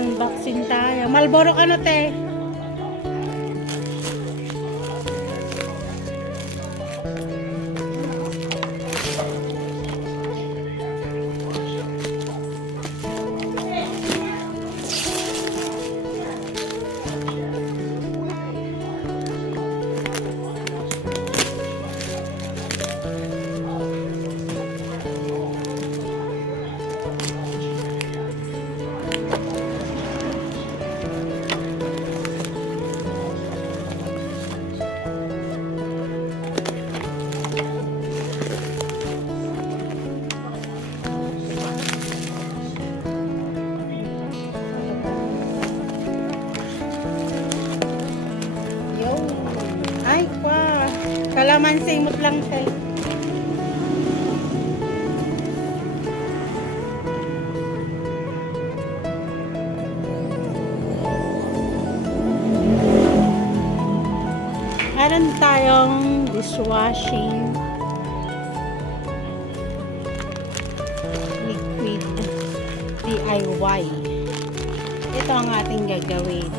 Unboxing tayo. Marlboro ka na, te. Kalamansi mo lang, te. Meron tayong dishwashing liquid DIY. Ito ang ating gagawin.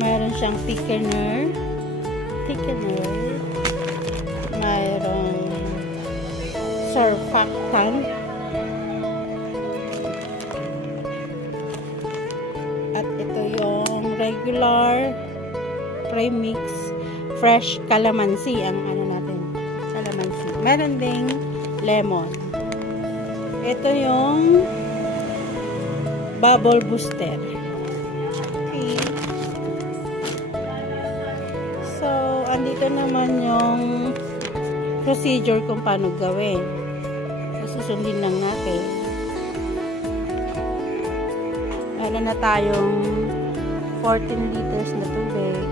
Mayroon siyang thickener, mayroong surfactant, at ito yung regular premix fresh calamansi, ang ano natin, calamansi. Meron ding lemon. Ito yung bubble booster. Andito naman yung procedure kung paano gawin. Susundin lang natin. Meron na tayong 14 liters na tubig.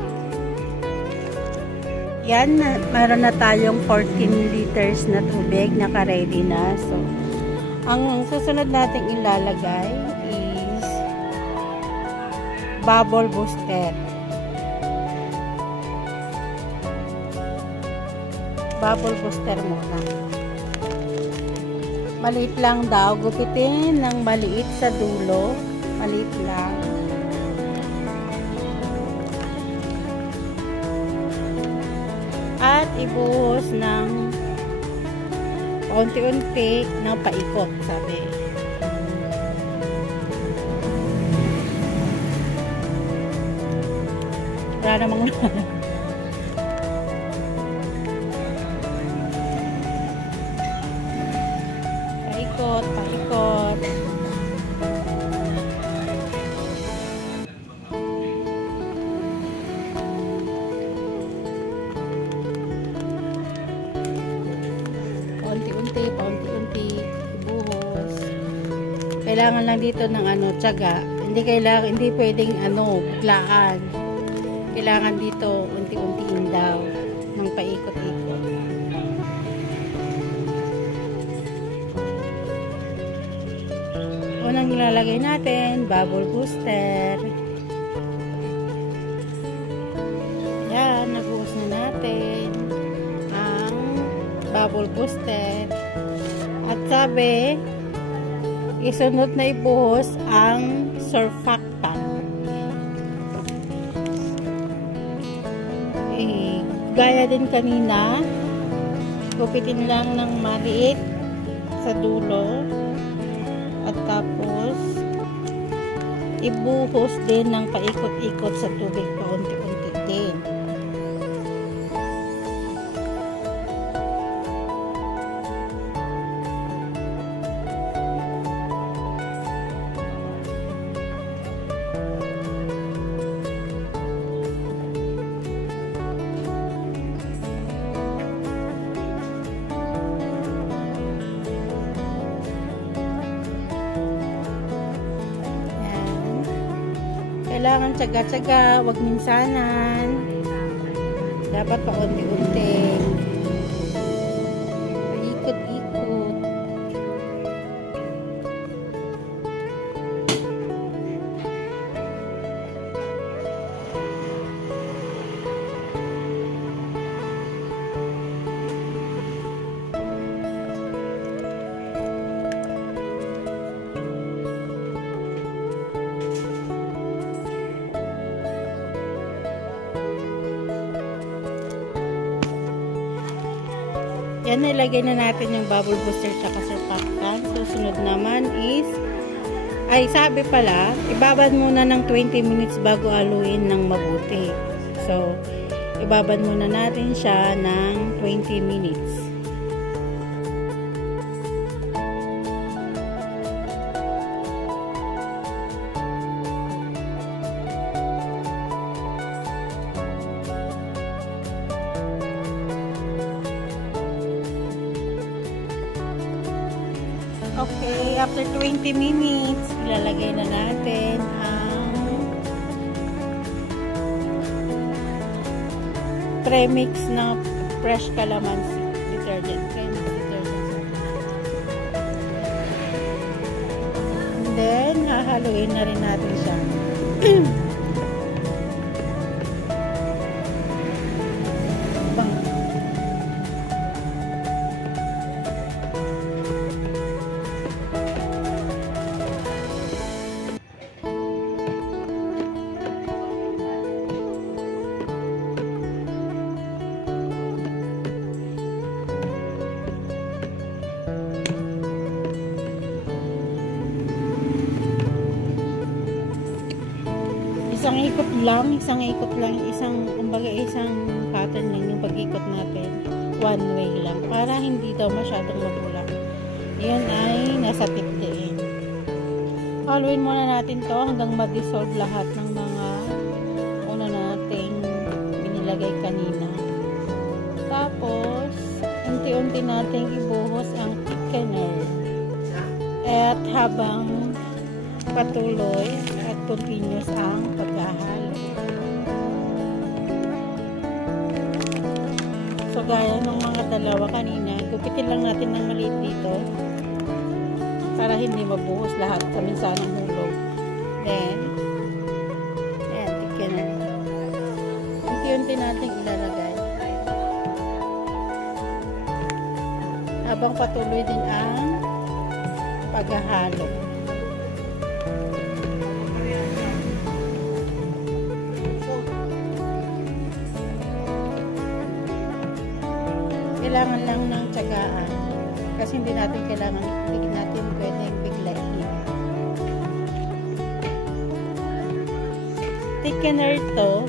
Yan, meron na tayong 14 liters na tubig. Naka-ready na. So, ang susunod natin ilalagay is bubble booster. Bubble booster muna. Maliit lang daw. Gupitin ng maliit sa dulo. Maliit lang. At ibuhos ng paunti-unti ng paikot, sabi. Wala namang paikot. Paunti-unti, ibuhos. Kailangan lang dito ng tiyaga. Hindi pwedeng biglaan. Kailangan dito unti-untiin daw ng paikot-ikot. Unang nilalagay natin, bubble booster. Yan, nabuhos na natin ang bubble booster. At sabi, isunod na ibuhos ang surfactant. Gaya din kanina, gupitin lang ng maliit sa dulo. At tapos, ibuhos din ng paikot-ikot sa tubig paunti-unti din. Kailangan tsaga-tsaga, wag minsanan. Dapat paunti-unti. Ikot-ikot. Yan, nilagay na natin yung bubble booster tsaka surfactant. Susunod naman is, ay sabi pala, ibabad muna ng 20 minutes bago haluin ng mabuti. So, ibabad muna natin siya ng 20 minutes. Okay, after 20 minutes, ilalagay na natin ang premix na fresh calamansi detergent. Premix detergent. And then, hahaluin na rin natin siya. Kumbaga isang pattern lang yung pag-ikot natin. One way lang. Para hindi daw masyadong mabulak. Yan ay nasa tip din. Haluin muna natin to hanggang ma-dissolve lahat ng mga una nating binilagay kanina. Tapos, unti-unti nating ibuhos ang thickener. At habang patuloy at continuous ang paghahalo. So, gaya ng mga dalawa kanina, gupitin lang natin ng maliit dito para hindi mabuhos lahat sa minsanang hulog. Then, ayan, thickener. Unti-unti natin ilalagay. Habang patuloy din ang paghahalo. Kailangan lang ng tiyagaan kasi hindi natin pwedeng biglayin. Thickener to.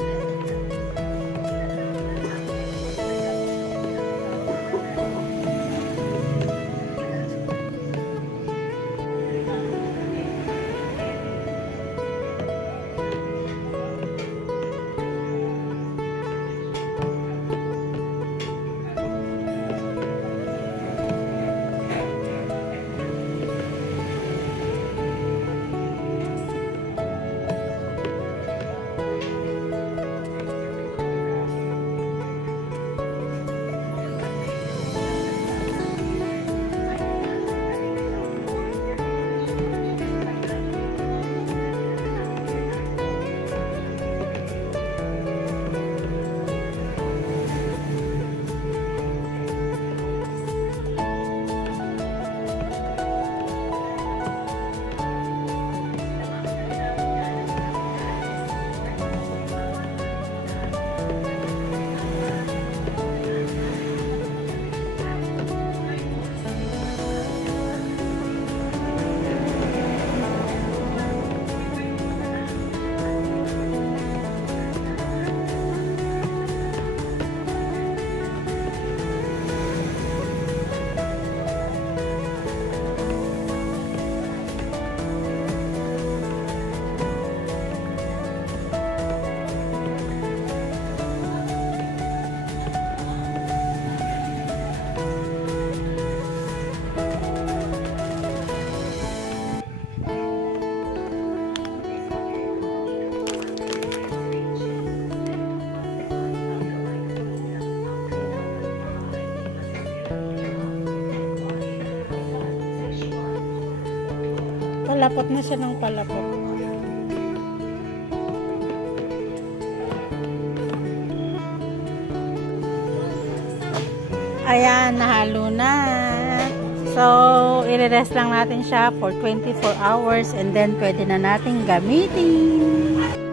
Palapot na siya ng palapot. Ayan, nahalo na. So, i-rest lang natin siya for 24 hours and then pwede na natin gamitin.